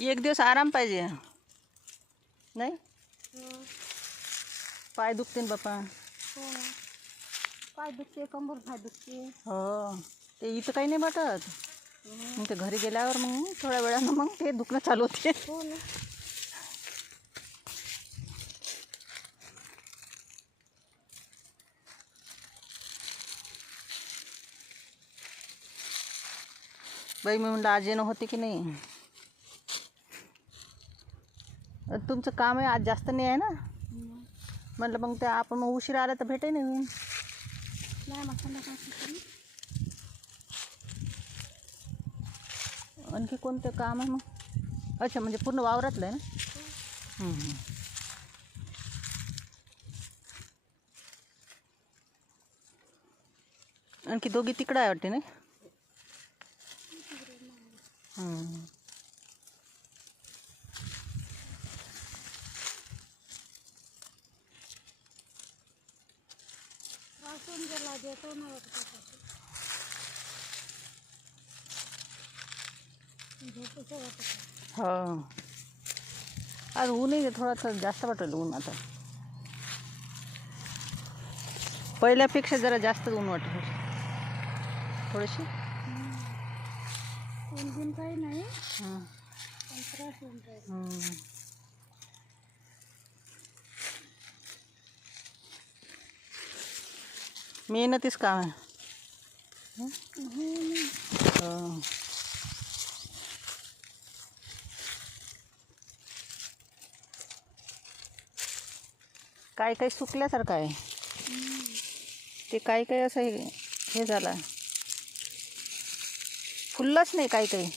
एक दिवस आराम पाहिजे नाही. पाय दुखते ना बापा. हो ना, पाय दुखते, कंबर पाय दुखते. हो ते इथं काही नाही वाटत. मग ते घरी गेल्यावर मग थोड्या वेळानं मग ते दुखणं चालू होते. हो ना. बाई मी म्हणलं आज येणं होते की नाही. तुमचं काम आहे आज जास्त नाही आहे ना. म्हटलं मग ते आपण मग उशिरा आला तर भेटे नाही. नाही मग संध्याकाळी. आणखी कोणतं काम आहे मग. अच्छा म्हणजे पूर्ण वावरातलं आहे ना. आणखी दोघी तिकडं आहे वाटते ना. वाचून गेला देतो ना हो आज ऊनही थोडासा जास्त वाटेल. ऊन आता पहिल्यापेक्षा जरा जास्त ऊन वाटत थोडीशी. ऊन बिन काही नाही, पण त्रास होऊन राहिला. मेहनतीच काम आहे. काही काही सुकल्यासारखं आहे. ते काही काही असं हे झालं, फुललंच नाही काही काही.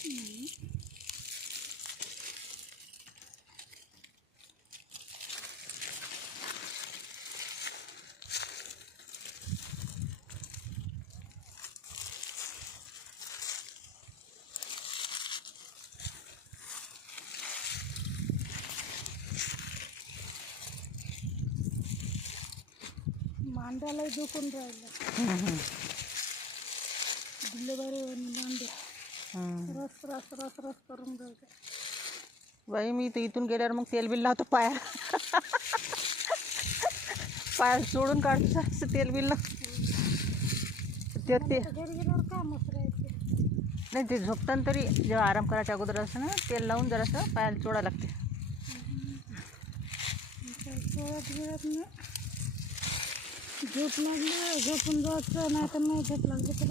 मांड्यालाही दुखून राहिलं. डिलिव्हरी मांड्या रस रस रस रस करून राहिलं. बाई मी तर इथून गेल्यावर मग तेल बिल लावतो पाया. पाया सोडून काढतो असं तेल बिल ते घरी गेल्यावर कामच राहायचे. नाही. ते झोपताना तरी जेव्हा आराम करायच्या अगोदर असं ना तेल लावून जरासं पायाला चोळा लागते. मिळत नाही. झोप लागली झोपून जायचं, नाही तर नाही झोप लागली तर.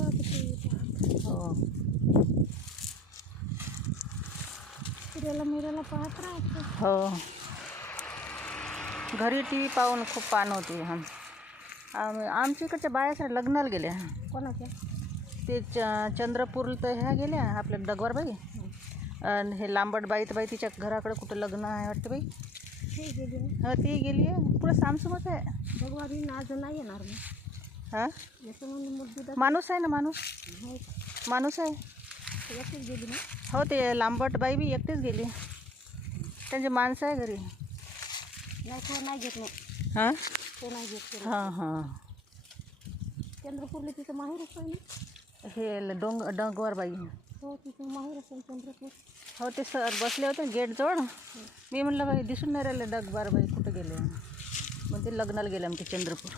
हो फिरायला मिरायला पाहत राहायचं. हो घरी टी व्ही पाहून खूप पान होती. आमच्या इकडच्या बाया लग्नाला गेल्या. कोणाच्या? ते चंद्रपूर तर ह्या गेल्या आपल्या डगवारबाई. आणि हे लांबटबाई तर बाई तिच्या घराकडे कुठं लग्न आहे वाटतं बाई. हा ती गेली आहे. पुढं सामसुमच आहे. भगवान आज नाही येणार मी. हां याच्यामध्ये माणूस आहे ना. माणूस आहे. एकटीच गेली ना. हो ते लांबटबाई बी एकटीच गेली. त्यांची माणसं आहे घरी. नाही तो नाही घेत नाही. हां तो नाही घेत. हां चंद्रपूरला तिचं माहेर असेल ना. हे डगवारबाई. हो तिचं माहेर असेल चंद्रपूर. हो ते सर बसले होते गेटजवळ. मी म्हणलं बाई दिसून नाही राहिले डगवारबाई कुठं गेले. मग ते लग्नाला गेले आमचे चंद्रपूर.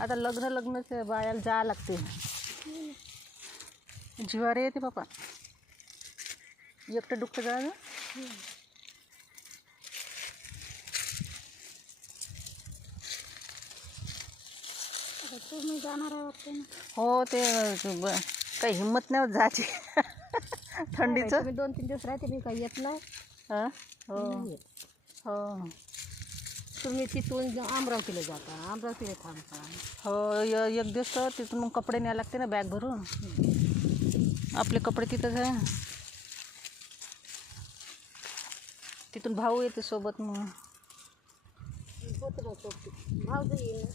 आता लग्नच बायाला जावं लागते. जिवार येते बापा एकटं दुखतं जायला. तुम्ही जाणार आहे वाटतं ना. हो ते काही हिंमत नाही होत जायची. थंडीचं. मी 2-3 दिवस राहते. मी काही येत नाही. हां हो हो तुम्ही तिथून अमरावतीला जाता, अमरावतीला थांबता. हो एक दिवस तर तिथून मग कपडे न्यायला लागते ना बॅग भरून. आपले कपडे तिथंच आहे. तिथून भाऊ येते सोबत. मग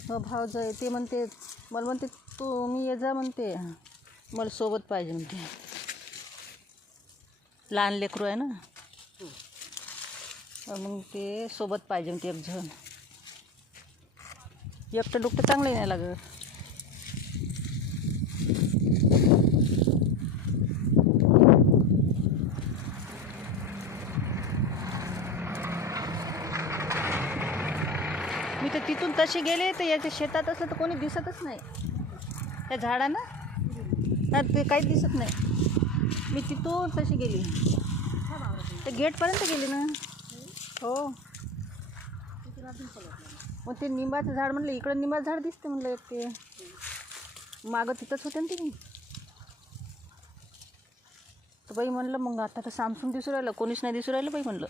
हो भाऊज आहे. ते म्हणते मला म्हणते तू मी ये जा म्हणते. मला सोबत पाहिजे म्हणते. लहान लेकरू आहे ना. मग ते सोबत पाहिजे म्हणते एक जण. एकटं दुखतं चांगलं नाही लागत. मी तर तिथून तशी गेले तर याच्या शेतात असलं तर कोणी दिसतच नाही. त्या झाडांना हा ते काहीच दिसत नाही. मी तिथून तशी गेली ते गेटपर्यंत गेली ना. हो मग ते निंबाचं झाड म्हणलं इकडं निंबाचं झाड दिसते म्हणलं एक ते मागं तिथंच होते ना ते. तर बाई म्हणलं मग आता तर सामसून दिसू राहिलं कोणीच नाही दिसू राहिलं बाई म्हणलं.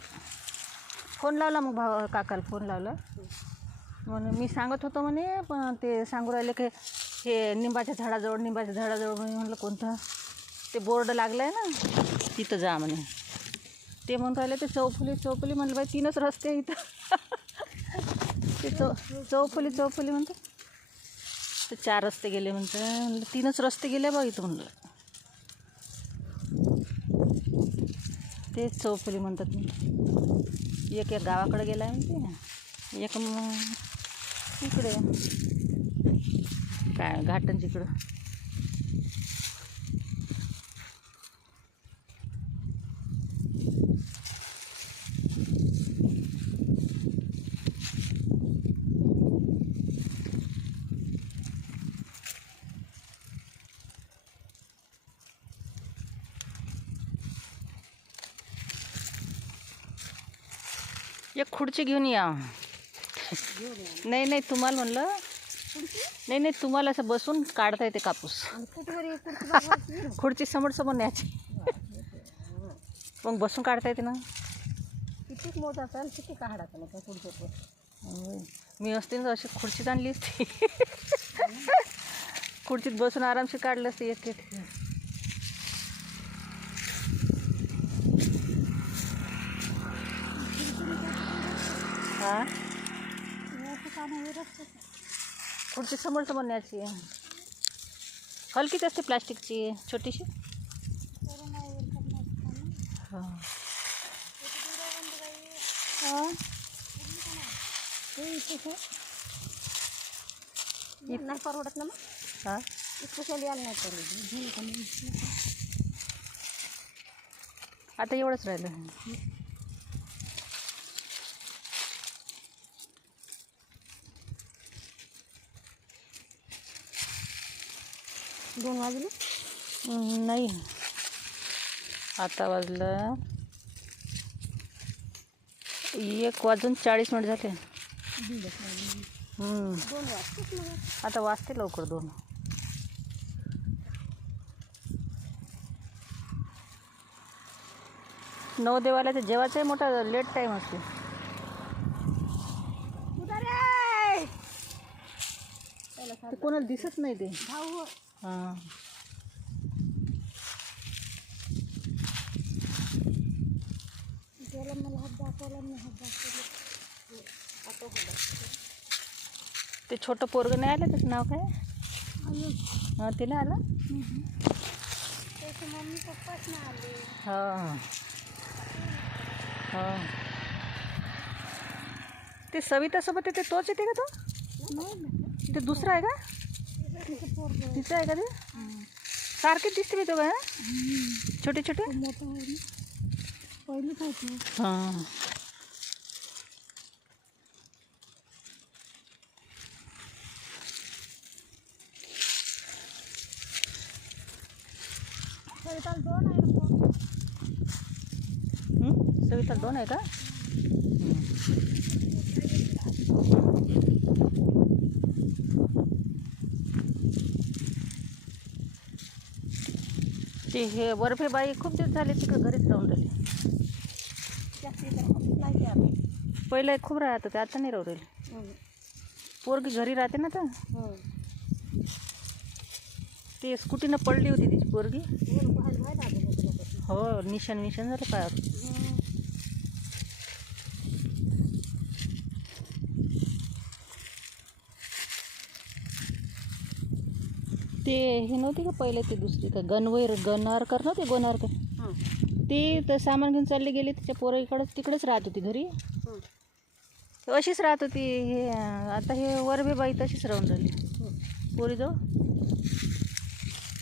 फोन लावला मग काकाला फोन लावला म्हणून मी सांगत होतो म्हणे पण ते सांगू राहिले की हे निंबाच्या झाडाजवळ म्हणे. म्हणलं कोणतं ते बोर्ड लागलं आहे ना तिथं जा म्हणे. ते म्हणून राहिले ते चौफुली म्हणलं बाई 3च रस्ते इथं. ते चौफुली म्हणतं ते 4 रस्ते गेले म्हणतं. 3च रस्ते गेले बा इथं म्हणलं. तेच चौफुली म्हणतात मी. एक गावाकडे गेला आहे म्हणते एक इकडे काय घाटंजीकडं. एक खुर्ची घेऊन या. नाही तुम्हाला म्हणलं नाही तुम्हाला असं बसून काढता येते कापूस. खुर्ची समोर न्यायची मग बसून काढता येते ना. किती मोठा असेल किती काढायचं नाही काय पुढचं. मी असते ना अशी खुर्चीत आणली असती. खुर्चीत बसून आरामशीर काढलं असते एक एक. हां खुर्ची समोर न्यायची. हलकीच असते प्लास्टिकची छोटीशी. हां नाही परवडत ना मग. हां स्पेशल यायला नाही परवडत. आता एवढंच राहिलं. 2 वाजले. नाही आता वाजलं 1:40 झाले. 2 वाजता आता वाजते लवकर 2. नवदेवाल्याचं जेवायचं मोठा लेट टाईम असते. ते कोणाला दिसत नाही ते. हां ते छोटं पोरगं नाही आलं त्याचं नाव काय. हां ते नाही आलं. मम्मी पप्पाच नाही आले. हां हां ते सवितासोबत येते तोच येते का तो. ते दुसरा आहे का तिचं आहे का ते. सारखेच दिसते मी तो काय छोटे छोटे. हां सविता 2 आहे का. ते हे बर्फे बाई खूप दिवस झाले तिकडे घरीच राहून राहिले. पहिलं खूप राहत होते आता नाही राहू राहिले. पोरगी घरी राहते ना तर. ते स्कूटीनं पडली होती तिची पोरगी. हो निशाण झालं पायावर. ते हे नव्हते का पहिले ते दुसरी का गणारकर नव्हते गोनारकर. ते तर सामान घेऊन चालले गेले तिच्या पोराईकडंच तिकडेच राहत होती घरी. अशीच राहत होती. हे आता हे वरबे बाई तशीच राहून राहिली पोरीजवळ.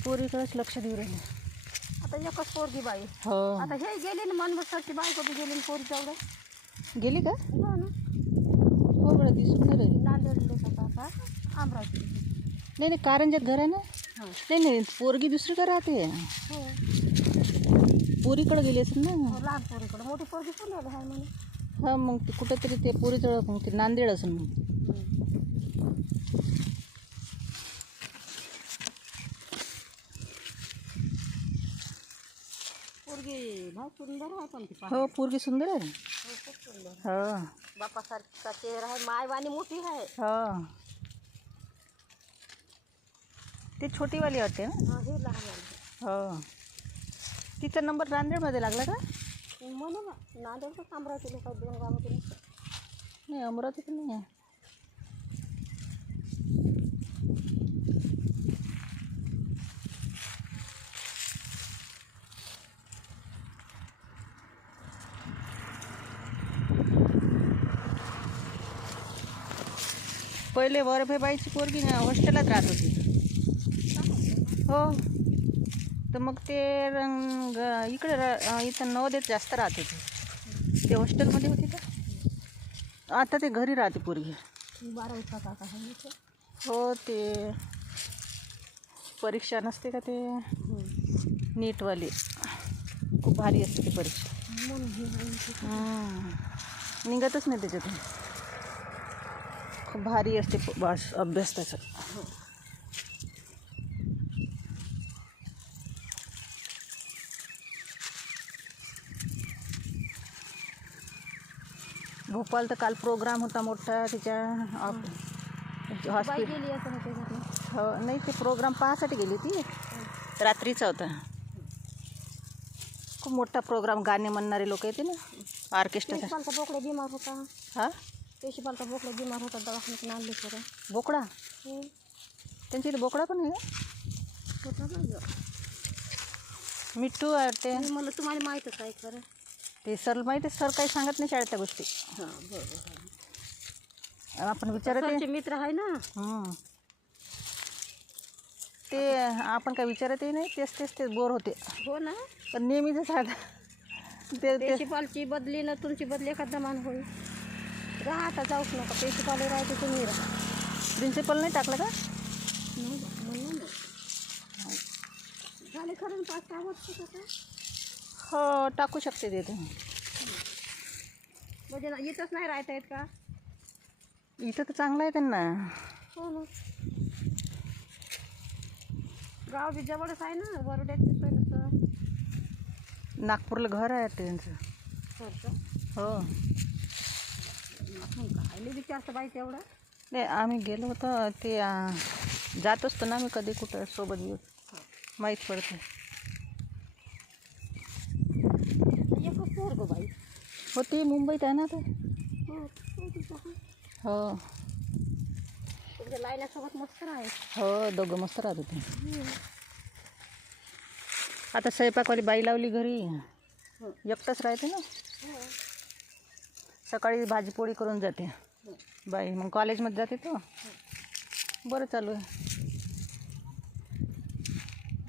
पोरीकडेच लक्ष देऊ राहिले. आता एकच पोरगी बाई. हो आता हे गेली ना मनबसरची बायको बी गेली ना पोरी तेवढं गेली का. हो ना हो बरं दिसून नाही राहिले. नांदेडले का अमरावती. नाही नाही कारंजात घर आहे ना. हां. नाही नाही पोरगी दुसरीकडे राहते. हो. पोरीकडे गेली असेल ना. लहान पोरीकडे मोठी पोरगी पुण्याला आहे म्हणे. हां मग ते कुठंतरी ते पोरीचं मग ते नांदेड असेल मग. पोरगी भाऊ सुंदर आहे पण ती. हो पोरगी सुंदर आहे. खूप सुंदर. हो बापासारखा चेहरा आहे, मायवानी मोठी आहे. हो ती छोटीवाली वाटते ना. हा, हे लहान आहे. हो तिचा नंबर नांदेडमध्ये लागला का. म्हणून नांदेडचं अमरावतीला काही 2 गावातून. नाही अमरावतीत नाही आहे. पहिले वरभेबाईची पोरगी ना हॉस्टेलात राहत होती. हो तर मग ते इकडे इथं नवोदयत जास्त राहत होते. ते हॉस्टेलमध्ये होती तर आता ते घरी राहते पोरगी. 12वीचा काका आहे इथे. हो ते परीक्षा नसते का ते नीटवाली खूप भारी असते ती परीक्षा. म्हणून हे आहे इथे. निघतच नाही त्याच्यातून. खूप भारी असते अभ्यास त्याचा. भोपाळ तर काल प्रोग्राम होता मोठा तिच्या बाई हॉस्पिटल. गेली असं होते घरी. हो नाही ते प्रोग्राम पाहासाठी गेली ती. रात्रीचा होता. खूप मोठा प्रोग्राम गाणे म्हणणारे लोक येते ना ऑर्केस्ट्राचा. पेशपालचा बोकडा बिमार होता. हां पेशपालचा बोकडा बिमार होता, दवाखान्यात आणले खरं. बोकडा त्यांच्या इथे बोकडा पण आहे का. होता ना गं. मिठ्ठू वाटते. मला तुम्हाला माहीतच आहे खरं. ते सर माहिती आहे. सर काही सांगत नाही शाळेतल्या गोष्टी. हां बरोबर. आपण विचारत सरचे मित्र आहे ना. ते आपण काय विचारतही नाही. तेच ते बोर होते. हो ना. पण नेहमीच राहत ते. पेशपालची बदली ना तुमची बदली एखादा मान होईल. राहा आता जाऊच नका. पेशपाल राहायचं तुम्ही राहा. प्रिन्सिपल नाही टाकलं का. म्हणून झाले खरं 5-6 वर्ष का. हो टाकू शकते ते. म्हणजे इथंच नाही राहता येत का. इथं तर चांगलं आहे त्यांना. हो ना. गाव बी जवळच आहे ना. वरोड्याचे पहिलं नागपूरला घर आहे त्यांचं. हो आपण खायला विचारतं बाई तेवढं. नाही आम्ही गेलो होतो ते जात असतो ना आम्ही कधी कुठं सोबत येऊ माहीत पडतं. एकच पोर गं बाई. हो ते मुंबईत आहे ना ते. हो तुमच्या लायल्यासोबत मस्त आहे. हो दोघं मस्त राहत होते. आता स्वयंपाकवाली बाई लावली घरी. एकटंच राहते ना. सकाळी भाजीपोळी करून जाते बाई. मग कॉलेजमध्ये जाते तो. बरं चालू आहे.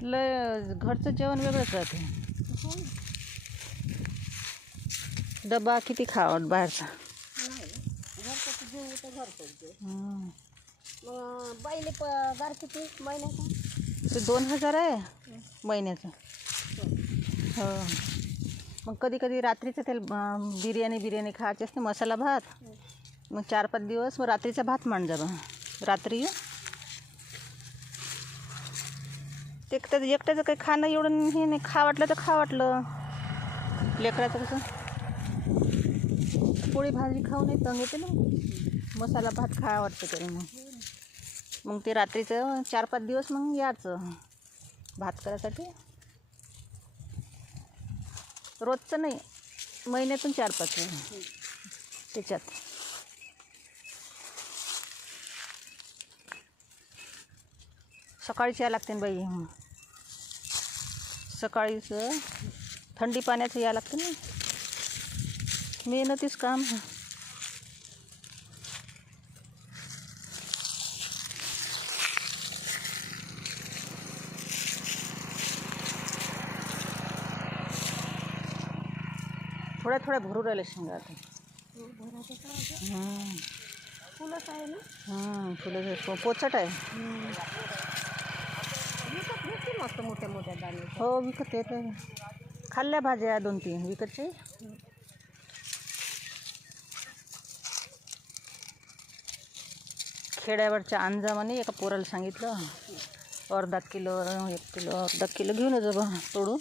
लय घरचं जेवण वेगळंच राहते. डबा किती खावं बाहेरचा. बाईले पगार किती महिन्याचा. ते 2000 आहे महिन्याचं. हो मग कधी कधी रात्रीचं ते बिर्याणी खायची असते. मसाला भात. मग 4-5 दिवस मग रात्रीचा भात मान जा रात्री. ते त्याचं एकट्याचं काही खाणं एवढं हे नाही. खा वाटलं तर खा वाटलं. लेकराचं कसं पोळी भाजी खाऊ नाही तंग येते ना. मसाला भात खा वाटतं तरी मग ते रात्रीचं 4-5 दिवस मग यायचं भात करायसाठी. रोजचं नाही. महिन्यातून 4-5 त्याच्यात. सकाळीच यायला लागते ना बाई. सकाळीच थंडी पाण्याचं यायला लागतं ना. मेहनतीच काम. थोड्या भरू राहिल्या शेंगा आता. फुलंच आहे ना. फुलं पोचट आहे. विकत भेटते मस्त मोठ्या मोठ्या दाणे. हो विकत येते. खाल्ल्या भाज्या 2-3 विकतचे. खेड्यावरच्या अंजामाने एका पोराला सांगितलं अर्धा किलो 1 किलो अर्धा किलो घेऊन ये बा तोडून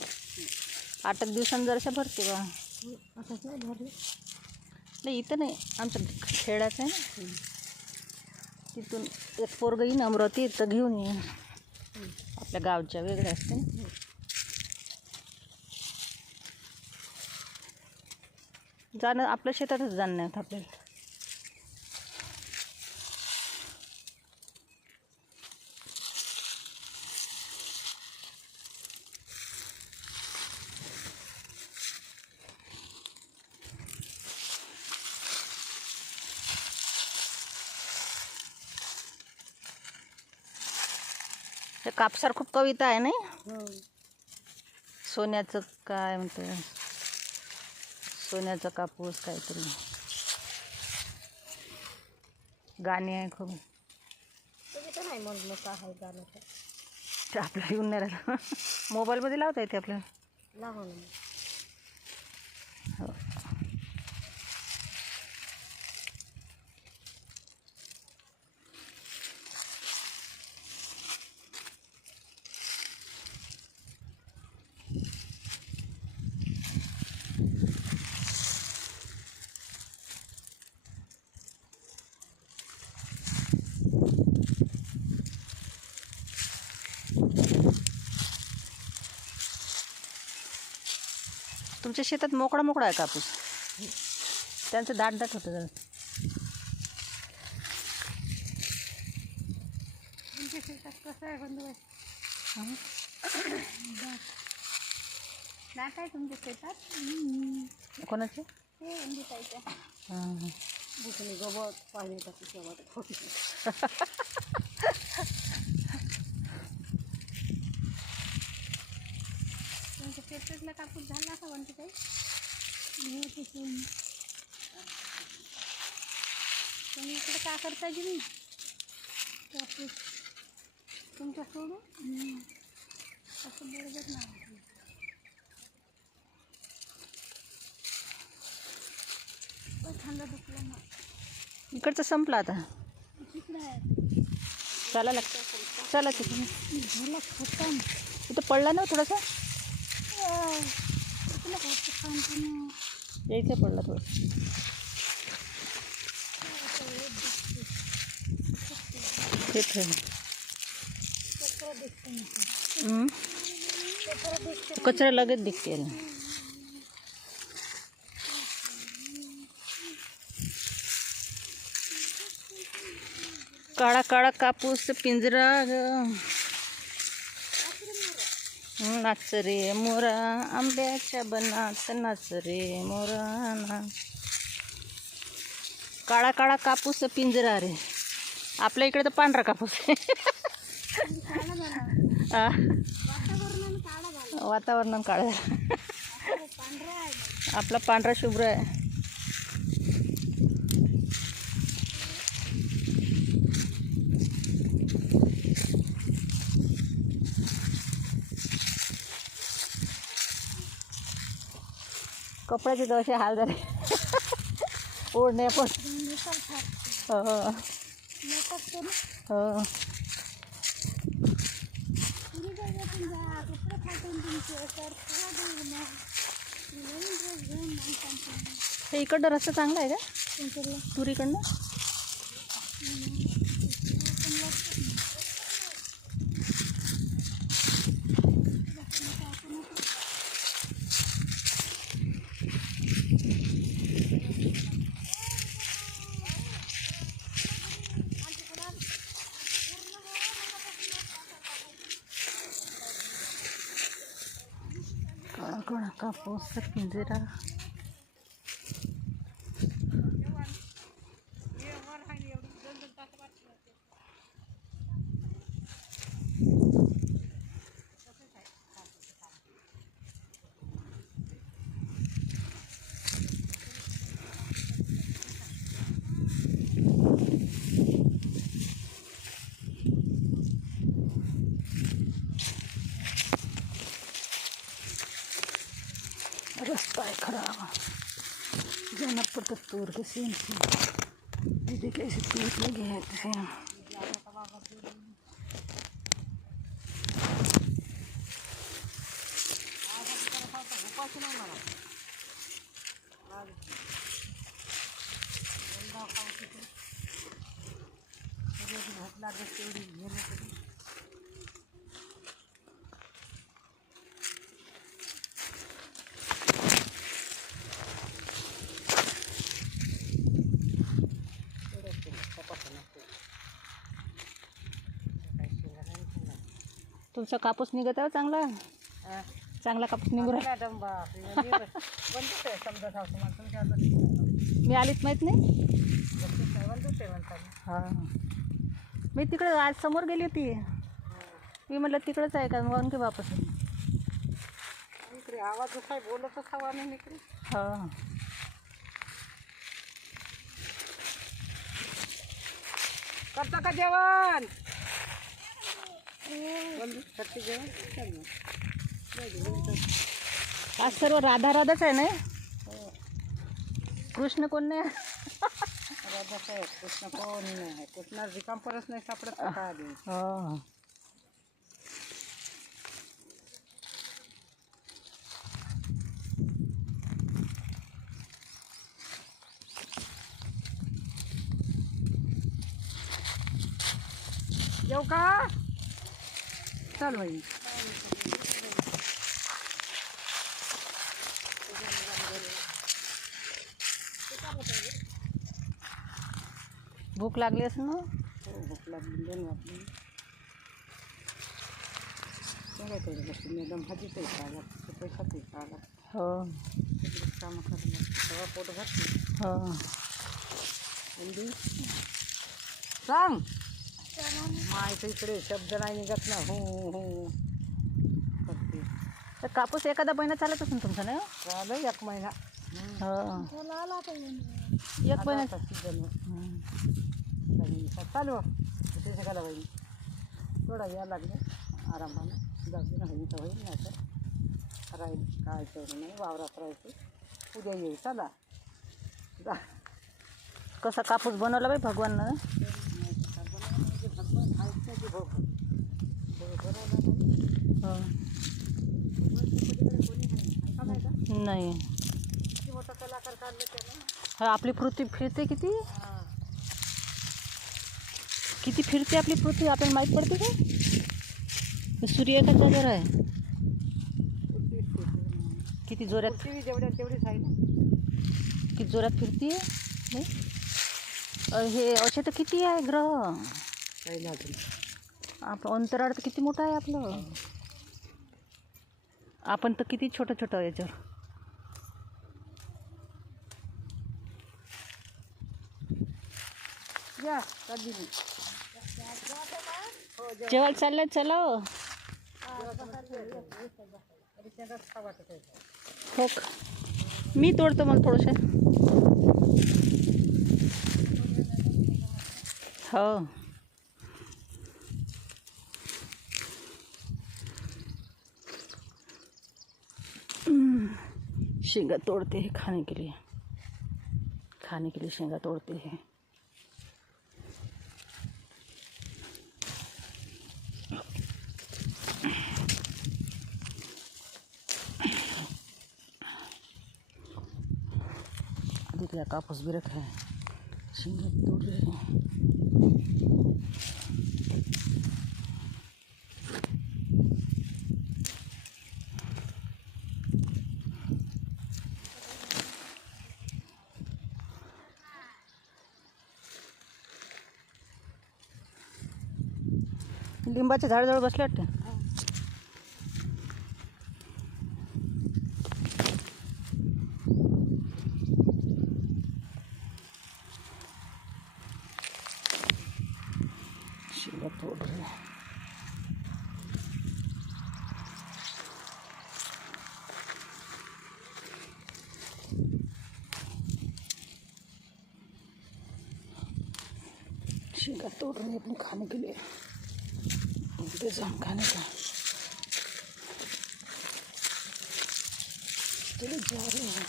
8 दिवसांनी जराशा भरते बा. आताच नाही भरले. नाही इथं नाही आमच्या खेड्याचं आहे ना. तिथून एक पोरगं येईन अमरावती तर घेऊन ये. आपल्या गावच्या वेगळ्या असते ना. जाणं आपल्या शेतातच जाणं नाही होत आपल्याला. हे कापसावर खूप कविता आहे नाही. सोन्याचं काय म्हणते सोन्याचा कापूस काहीतरी गाणे आहे खूप. तुम्ही तर नाही म्हणलं का आहे गाणं तर. ते आपल्याला येऊन नाही राहिलं. मोबाईलमध्ये लावता येते आपल्याला. लावा ना. हो. तुमच्या शेतात मोकळा मोकळा आहे कापूस. त्यांचं दाट दाट होतं जरा. तुमच्या शेतात कसं आहे बंधू? दाट आहे तुमच्या शेतात. कोणाचे? हे अंबिताईच्या. हां भुसणी गवत पाणी टाकून तुमच्या शेतातला कापूस झाला का म्हणते काही? तुम्ही इकडे का करता की नाही कापूस तुमच्या सोडून असं बरोबर नाही. थंड दुखलं ना. इकडचं संपलं आता. इकडे आहे चला लागतं. चला तिथे झालं खतम. इथं पडला ना थोडासा. इकडे घरचं खाणं यायचं पडला थोडं. ते कचरा लगेच दिसते. काळा काळा कापूस पिंजरा नाच रे मोरा आंब्याच्या बनात नाच रे मोरा नाच. काळा काळा कापूस पिंजरा रे. आपल्या इकडे तर पांढरा कापूस आहे. वातावरण काळं झालं. आपला पांढरा शुभ्र आहे. कपड्याचे जसे हाल झाले ओढणे पण. हो हो हे इकडनं रस्ता चांगला आहे का तुरीकडनं? काळा काळा कापूस पिंजरा. तो तोड़ के सीन से ये देखिए ऐसे टूट लगे हैं ऐसे। तुमचा कापूस निघत आहे चांगला, चांगला कापूस निघू राहिला. मी आलीच माहीत नाही. हां मी तिकडे आज समोर गेली होती. मी म्हटलं तिकडेच आहे का म्हणून की वापस इकडे आवाज काय बोलतच हवा नाही इकडे. हां करता का जेवण? आज सर्व राधा राधाच आहे ना. कृष्ण कोण नाही. राधाच आहे, कृष्ण कोण नाही. कृष्णा रिकाम परच नाही सापडत का आधी. हो येऊ का? चल बाई. भूक लागली असेल ना. भूक लागली दोन वाटली. काय तेवढं बसून मॅडम भाजी काही खायला पैसा काही खायला. हो कामं करायला तेव्हा पोट भरते. हो सांग मायचं इकडे शब्द नाही निघत ना. हो हो करते. तर कापूस एखादा महिना चालत असेल तुमचा नाही. झालं 1 महिना. हो 1 महिना सीजन चालू तिथे शिकायला पाहिजे. थोडा या लागलं आरामानं जाऊ ना. होईल तर होईल नाही तर राहील. काय तेवढं नाही वावरात राहायचं. उद्या येईल चला जा. कसा कापूस बनवला बाई भगवाननं. नाही मोठा कलाकार काढले त्यानं. हा आपली पृथ्वी फिरते किती किती फिरते आपली पृथ्वी आपल्याला माहीत पडते का. सूर्य एका जागेवर आहे. किती जोरात जेवढ्या तेवढीच आहे ना. किती जोरात फिरते. हे असे तर किती आहे ग्रह. काही अजून आपलं अंतराळ तर किती मोठं आहे आपलं. आपण तर किती छोटं छोटं याच्यावर. या कधी जेवायला चाललंय चला. हो मी तोडतो मग थोडंसं. हो शेंगा तोड़ते हैं खाने के लिए शेंगा तोड़ते हैं. देखिए कापूस भी रखा है. शेंगा तोड़ रहे हैं. लिंबाच्या झाडाजवळ बसले वाटते. शेंगा तोड़ रहे हैं. शेंगा तोड़ रहे हैं अपने खाने के लिए. इंतजाम खाने का. चलो जा रहे हैं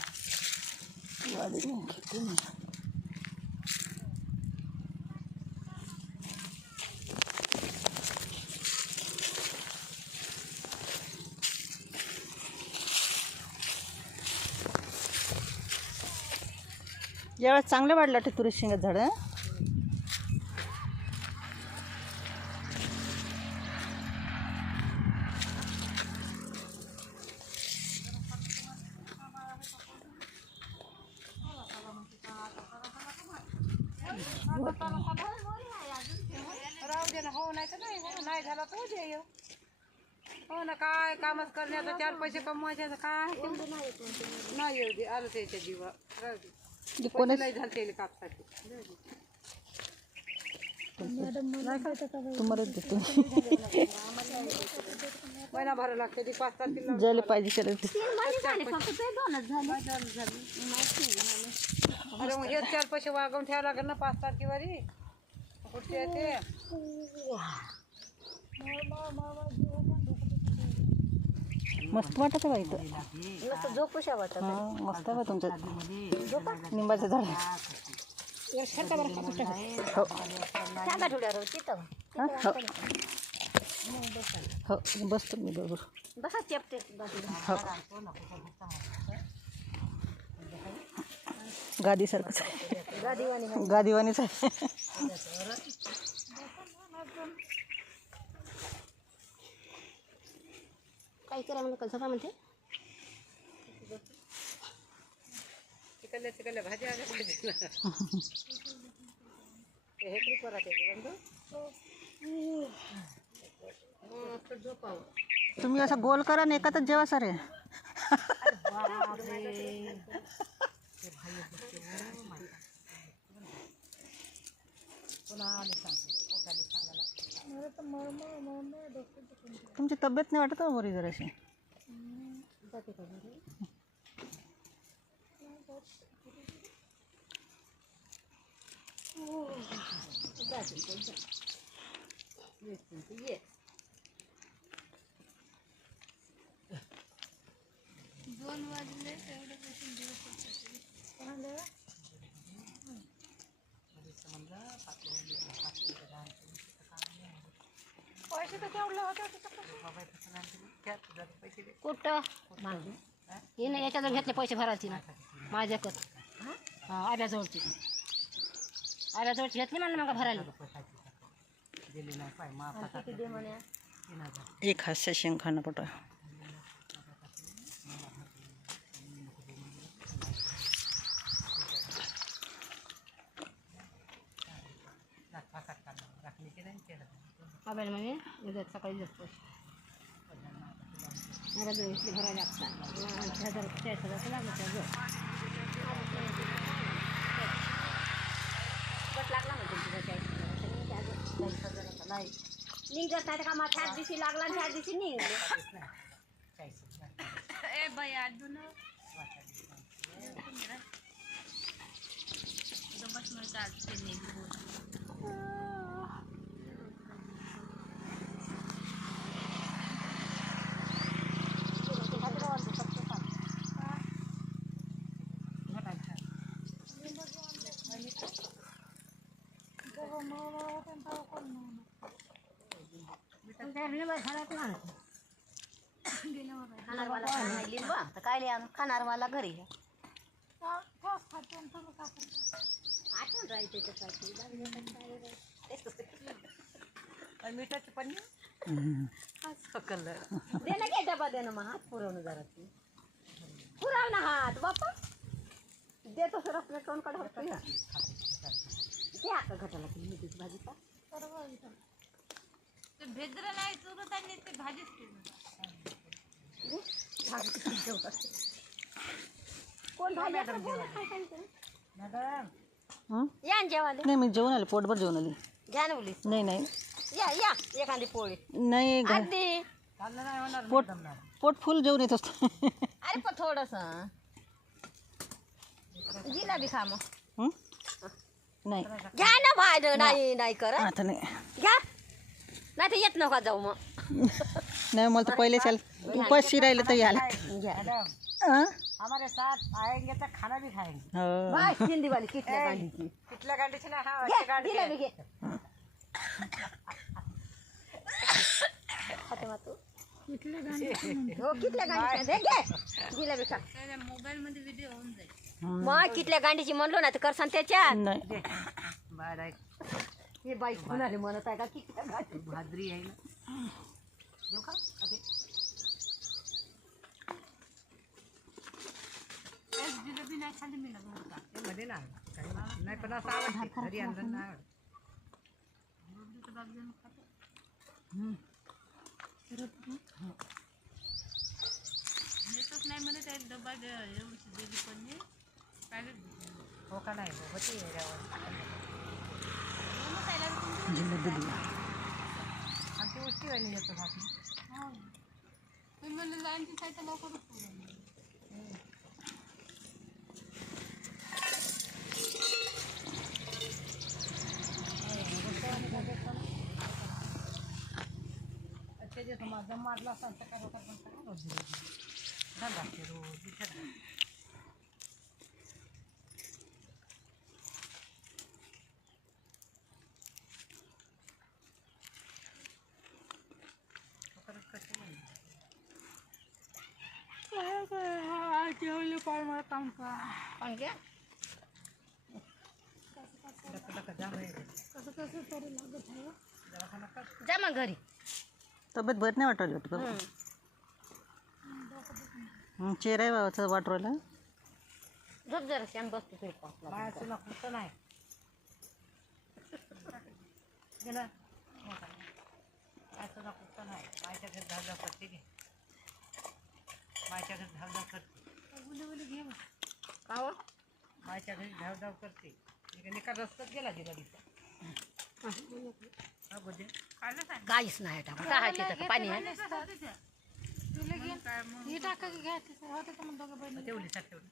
यावेळेस चांगलं वाढलं ते तुरीस शेंगा झाडं. राहू दे ना. हो नाही तर नाही. हो नाही झाला तर उद्या येऊ. हो ना. काय कामच करण्याचं 4 पैसे कमवायचे काय नाही येऊ दे. आलं त्याच्या जीवा. राहू दे. कोणी नाही झालं त्याला कापसाठी. तुम्हाला देतो महिना भरायला लागते ती 5 तारखेला. जायला पाहिजे त्याला ते. अरे मग हेच 4 पैसे वागवून ठेवावं लागेल ना 5 तारखेवारी. कुठचे ते मस्त वाटत आहे बाई इथं. झोपूशा वाटत. मस्त आहे बा तुमचं निंबाचं झाड. हो हो बसतो मी बरोबर. बसा चेपते. हो गादीसारखंच आहे. गादीवानीच आहे. काय करा म्हणलं कसं का म्हणते. चिकल्या भाज्या आल्या पाहिजे. हेकडी परत झोपावं. तुम्ही असं गोल करा आणि एकातच जेवा सारे. तुमची तब्येत नाही वाटत बरी जराशी. पैसे तर तेवढे होते. कुठं हे नाही याच्याजवळ घेतले पैसे भरायचे ना माझ्याकडं. हां आब्याजवळची घेतली म्हणलं मग भरायला. एक हास्य शेंग खाणं पट. आब्याला म्हणजे उद्या सकाळी जास्त पैसे मला जवळ इथले भरायला लागतात. 40,000 लागलं त्याजवळ. लागला म्हणजे नाही निघत नाही का मग 4 दिवशी लागला आणि 4 दिवशी निघले. ए बाई अजून खाणार मला घरी मिठाची पन्नी कलर दे ना घे डबा दे ना मग हात पुरवणं जरा पुराव ना हात बापा देतो सर आपल्या तोंड काढतो या ते आता घटाला की मिठीची भाजी का भेद्र नाही चुरत आणि ते भाजीच कोण भाजी या जेवाले नाही मी जेवण आले पोटभर जेवण आली. घ्या ना बोली नाही नाही या या एखादी पोळी नाही अगदी पोट फुल जेवण येत असतो. अरे पण थोडस जिलाबी खा मग नाही घ्या ना भाजी नाही नाही करत आता नाही घ्या नाही तर येत नका जाऊ मग नाही मला तर पहिले चाल उपाशी राहिलं तर यायला. घ्या हाँ? हमारे साथ आएंगे तो खाना भी खाएंगे. हो. बस हिंदी वाली कितल्या गांडीची कितल्या गांडीची ना हा घे, जिलेबी घे खाते मग तू हो कितल्या गांडीची घे घे जिलेबी खा मग कितल्या गांडीची म्हणलो ना तर करसान त्याच्यात नाही. Bye bye. हे बाई कुणाले म्हणत आहे का कितल्या गांडी भाद्री आहे ना. देऊ का असे ते मध्ये ना काही नाही पण असं आवडते घरी आणलं नाही आवडत. हो का नाही होती याच्यावर जिलेबी दिली. आमची उष्टी वाणी येतो बाकी त्याचे समाज मारला असता सकाळ सकाळ पण सकाळ रोज धंदा रोज विचार पण घे जा मग घरी तब्येत बरं नाही वाटायला वाटतं का? चेहरा आहे बाबाचा वाटवायला. झोप जरा शान बसतो तू पाचला बाहेरचं नको नाही गेलं बाहेरचं नको नाही बायच्या घरी धाव धाव करते की बायच्या घरी धाव धाव करते का हो बायच्या घरी धाव धाव करते निका रस्त्यात गेला ती गाडीचा हा बोलते काहीच नाही टाका काय आहे तिथं पाणी आहे तेवढी तेवढी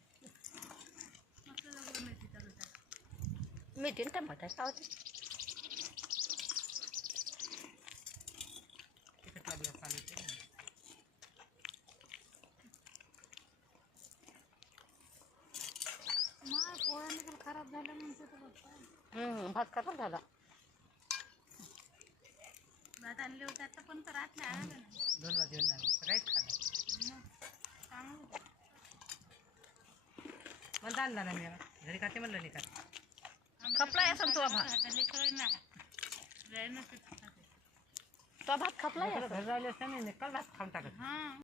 मिठी न टमाटर सावते तिकट लागलं चालू भात खराब झाला दोन वाजे नाही सकाळीच खाल्लं मला आणला ना मी घरी खाते म्हणलं नाही का खपलाय असं तो भात तो भात खपलाय घरी राहिले असते ना काल भात खाऊन टाकत